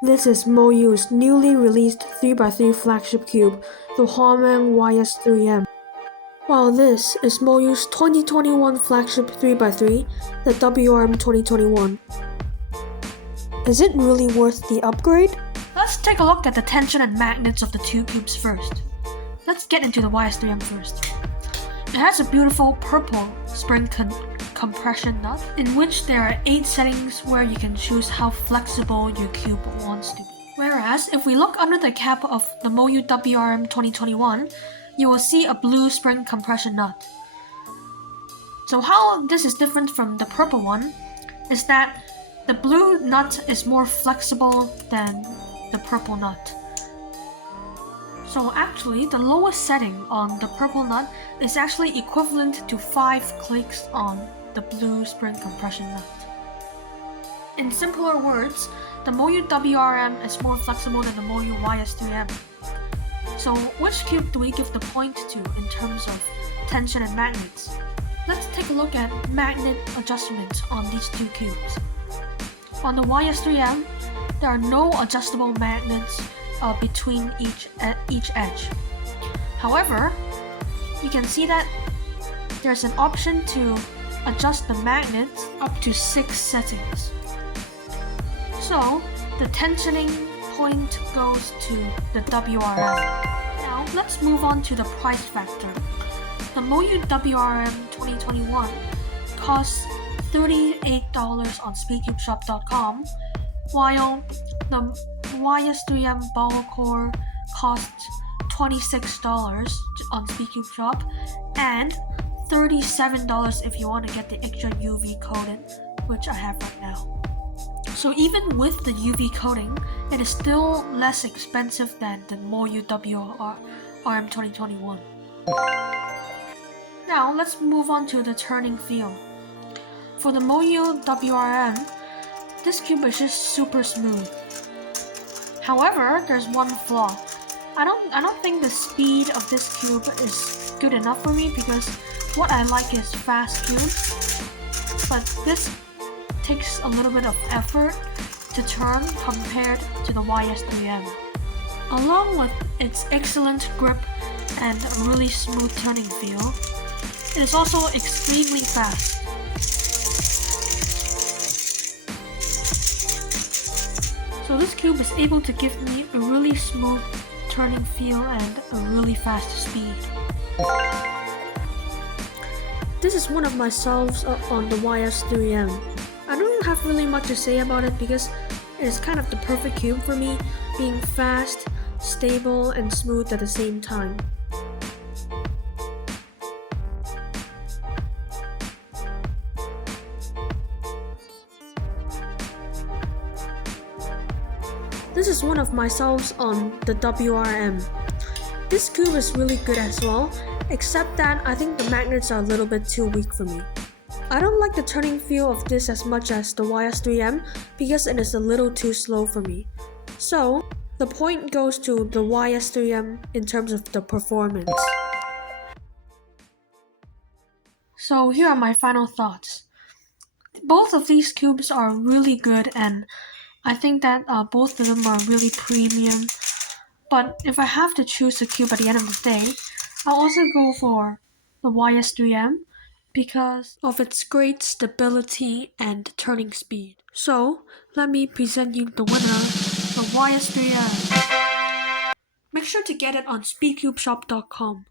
This is Moyu's newly released 3x3 flagship cube, the Weilong YS3M. While this is Moyu's 2021 flagship 3x3, the WRM 2021. Is it really worth the upgrade? Let's take a look at the tension and magnets of the two cubes first. Let's get into the YS3M first. It has a beautiful purple spring compression nut, in which there are 8 settings where you can choose how flexible your cube wants to be. Whereas, if we look under the cap of the Moyu WRM 2021, you will see a blue spring compression nut. So how this is different from the purple one is that the blue nut is more flexible than the purple nut. So actually, the lowest setting on the purple nut is actually equivalent to 5 clicks on the blue spring compression nut. In simpler words, the Moyu WRM is more flexible than the Moyu YS3M. So which cube do we give the point to in terms of tension and magnets? Let's take a look at magnet adjustments on these two cubes. On the YS3M, there are no adjustable magnets between each edge. However, you can see that there's an option to adjust the magnets up to 6 settings. So the tensioning point goes to the WRM. Now let's move on to the price factor. The Moyu WRM 2021 costs $38 on speedcubeshop.com, while the YS3M ball core costs $26 on SpeedCube Shop and $37 if you want to get the extra UV coating, which I have right now. So even with the UV coating, it is still less expensive than the Moyu WRM 2021. Now let's move on to the turning feel. For the Moyu WRM, this cube is just super smooth. However, there's one flaw. I don't think the speed of this cube is good enough for me because what I like is fast cubes, but this takes a little bit of effort to turn compared to the YS3M. Along with its excellent grip and a really smooth turning feel, it is also extremely fast. So this cube is able to give me a really smooth turning feel and a really fast speed. This is one of my solves on the YS3M. I don't have really much to say about it because it is kind of the perfect cube for me, being fast, stable, and smooth at the same time. This is one of my solves on the WRM. This cube is really good as well, except that I think the magnets are a little bit too weak for me. I don't like the turning feel of this as much as the YS3M because it is a little too slow for me. So, the point goes to the YS3M in terms of the performance. So here are my final thoughts. Both of these cubes are really good and I think that both of them are really premium. But if I have to choose a cube at the end of the day, I'll also go for the YS3M because of its great stability and turning speed. So, let me present you the winner, the YS3M. Make sure to get it on speedcubeshop.com.